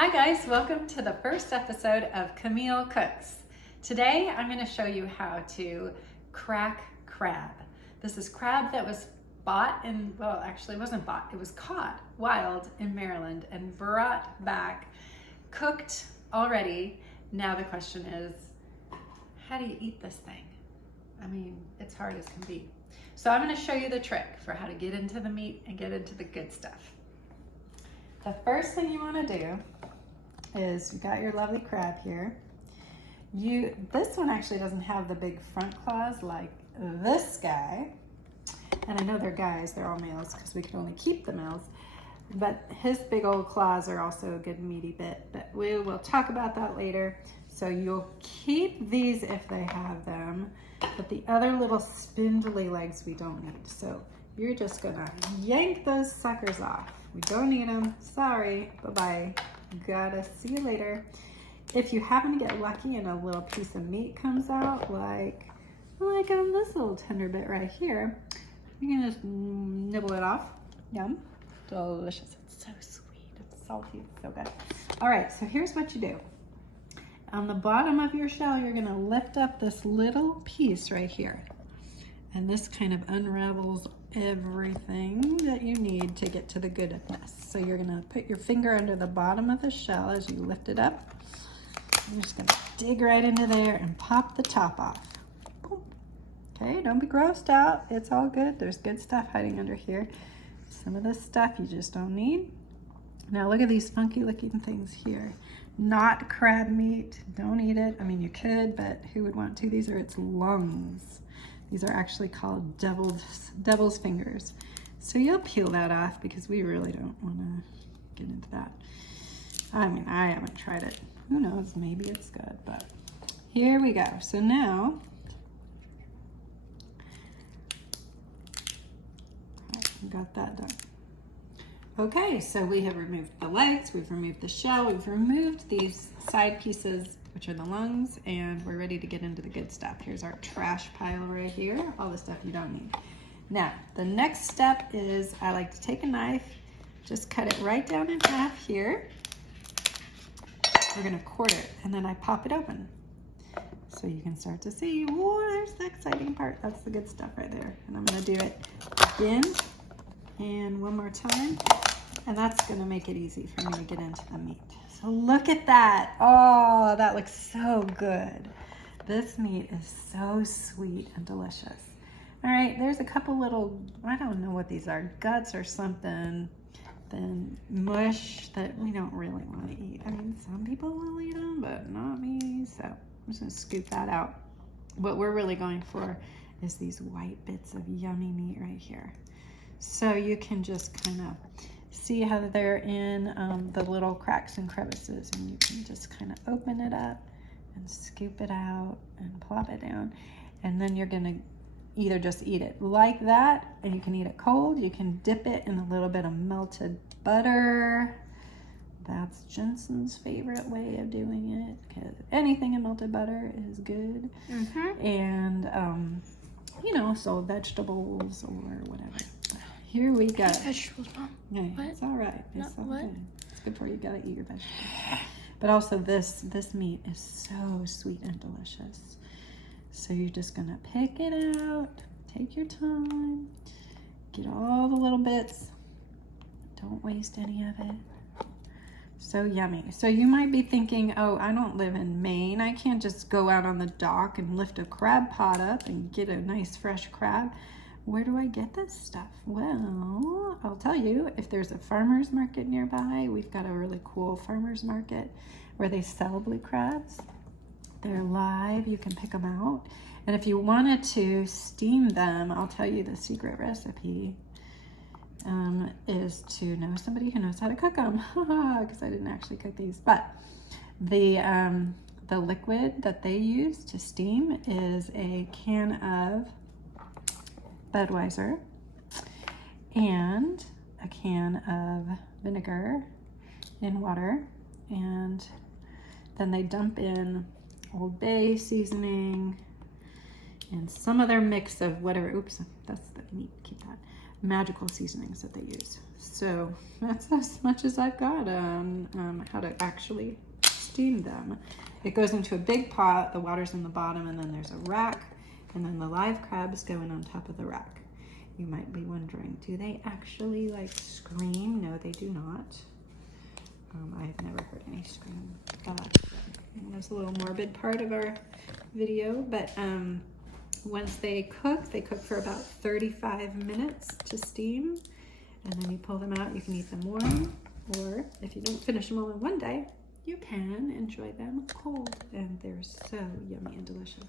Hi guys, welcome to the first episode of Camille Cooks. Today I'm going to show you how to crack crab. This is crab that was bought in, well actually it wasn't bought, it was caught wild in Maryland and brought back, cooked already. Now the question is, how do you eat this thing? I mean, it's hard as can be. So I'm going to show you the trick for how to get into the meat and get into the good stuff. The first thing you want to do is, you got your lovely crab here. This one actually doesn't have the big front claws like this guy. And I know they're guys, they're all males because we can only keep the males. But his big old claws are also a good meaty bit, but we will talk about that later. So you'll keep these if they have them, but the other little spindly legs we don't need. So you're just gonna yank those suckers off. We don't need them, sorry, bye-bye. Gotta see you later. If you happen to get lucky and a little piece of meat comes out, like on this little tender bit right here, you can just nibble it off. Yum, delicious. It's so sweet, it's salty, it's so good. All right, so here's what you do. On the bottom of your shell, you're gonna lift up this little piece right here. And this kind of unravels everything that you need to get to the goodness. So you're gonna put your finger under the bottom of the shell as you lift it up. You're just gonna dig right into there and pop the top off. Boom. Okay, don't be grossed out. It's all good. There's good stuff hiding under here. Some of this stuff you just don't need. Now look at these funky looking things here. Not crab meat, don't eat it. I mean, you could, but who would want to? These are its lungs. These are actually called devil's fingers. So you'll peel that off because we really don't want to get into that. I mean, I haven't tried it. Who knows, maybe it's good, but here we go. So now, we got that done. Okay, so we have removed the legs, we've removed the shell, we've removed these side pieces, which are the lungs, and we're ready to get into the good stuff. Here's our trash pile right here, all the stuff you don't need. Now, the next step is I like to take a knife, just cut it right down in half here. We're gonna quarter it, and then I pop it open. So you can start to see, whoa, there's the exciting part. That's the good stuff right there. And I'm gonna do it again and one more time. And that's gonna make it easy for me to get into the meat. So look at that. Oh, that looks so good. This meat is so sweet and delicious. All right, there's a couple little, I don't know what these are, guts or something, then mush that we don't really want to eat. I mean, some people will eat them, but not me. So I'm just gonna scoop that out. What we're really going for is these white bits of yummy meat right here. So you can just kind of see how they're in the little cracks and crevices, and you can just kind of open it up and scoop it out and plop it down. And then you're gonna either just eat it like that, and you can eat it cold. You can dip it in a little bit of melted butter. That's Jensen's favorite way of doing it, because anything in melted butter is good. And you know, so vegetables or whatever. Here we go. Vegetables, Mom. Yeah, What? it's all right. It's No, all what? good. It's good for you. You gotta eat your vegetables. But also this meat is so sweet and delicious. So you're just gonna pick it out, take your time, get all the little bits. Don't waste any of it. So yummy. So you might be thinking, oh, I don't live in Maine. I can't just go out on the dock and lift a crab pot up and get a nice fresh crab. Where do I get this stuff? Well, I'll tell you, if there's a farmer's market nearby, we've got a really cool farmer's market where they sell blue crabs. They're live, you can pick them out. And if you wanted to steam them, I'll tell you the secret recipe is to know somebody who knows how to cook them. Because I didn't actually cook these. But the liquid that they use to steam is a can of Budweiser and a can of vinegar in water, and then they dump in Old Bay seasoning and some other mix of whatever. Oops, that's the meat, keep that. magical seasonings that they use. So that's as much as I've got on how to actually steam them. It goes into a big pot, the water's in the bottom, and then there's a rack, and then the live crabs go in on top of the rack. You might be wondering, do they actually like scream? No, they do not. I've never heard any scream. It was a little morbid part of our video, but once they cook for about 35 minutes to steam, and then you pull them out. You can eat them warm, or if you don't finish them all in one day, you can enjoy them cold, and they're so yummy and delicious.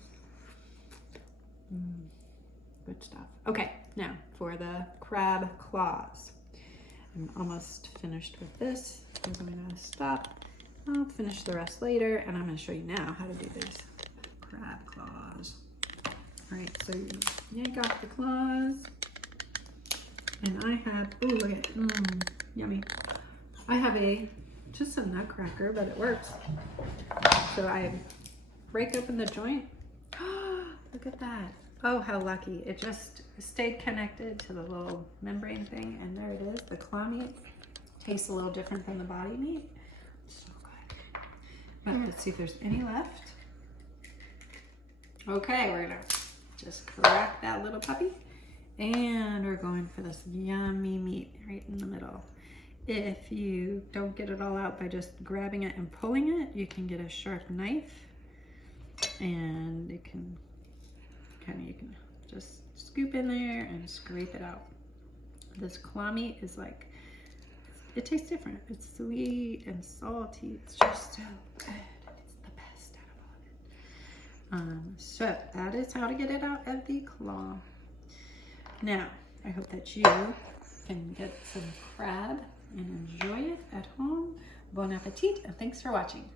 Good stuff. Okay, now for the crab claws. I'm almost finished with this. I'm going to stop. I'll finish the rest later, and I'm going to show you now how to do these crab claws. All right, so you yank off the claws, and I have, oh, look at it, yummy. I have just a nutcracker, but it works. So I break open the joint. Look at that. Oh, how lucky. It just stayed connected to the little membrane thing, and there it is. The claw meat tastes a little different than the body meat. So good. But let's see if there's any left. Okay, we're gonna just crack that little puppy, and we're going for this yummy meat right in the middle. If you don't get it all out by just grabbing it and pulling it, you can get a sharp knife, and you can just scoop in there and scrape it out. This claw meat is like, it tastes different. It's sweet and salty. It's just so good. It's the best out of all of it. So that is how to get it out of the claw. Now, I hope that you can get some crab and enjoy it at home. Bon appetit, and thanks for watching.